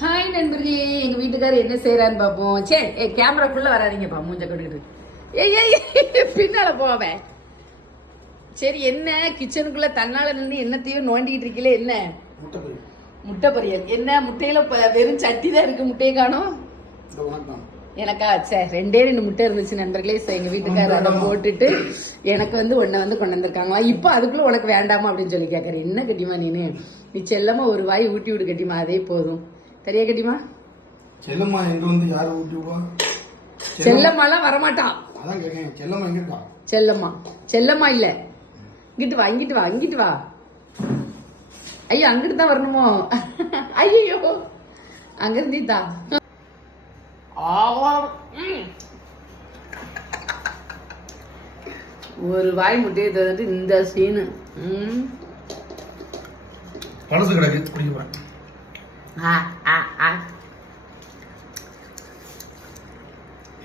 Hi நண்பர்களே, எங்க வீட்டுக்காரர் என்ன செய்யறான்னு பாப்போம். சரி, கேமராக்குள்ள வராதீங்கப்பா, மூஞ்ச கட்டுக்கிட்டு. பின்னால போவேன். சரி, என்ன கிச்சனுக்குள்ள தன்னால நின்று என்னத்தையும் நோண்டிட்டு இருக்கீங்களே? என்ன முட்டை பொரியல்? என்ன முட்டையில வெறும் சட்டி தான் இருக்கு, முட்டையை காணும். எனக்கா சரி, 2 முட்டை இருந்துச்சு நண்பர்களே. எங்க வீட்டுக்காரர் அதை போட்டுட்டு எனக்கு ஒன்ன கொண்டு வந்திருக்காங்க. இப்போ அதுக்குள்ள உனக்கு வேண்டாமா அப்படின்னு சொல்லி கேட்கறேன். என்ன கட்டிமா நீ செல்லமா ஒரு வாய் ஊட்டி விடு கட்டிமா, அதே போதும். சரியா கட்டிமா? செல்லம்மா எங்க யாரு ஊட்டி விடுவா? செல்லம்மாலாம் வரமாட்டான். அதான் கேட்கேன், செல்லம்மா எங்க இருக்கா? செல்லம்மா இல்ல, இங்கிட்டு வா. ஐயோ, அங்கிட்டு தான் வரணுமோ? ஐயோ, அங்க இருந்தீதா. ஒரு வாய் முட்டையை தந்துட்டு இந்த சீனு. பழசு கிடக்கு குடிக்க.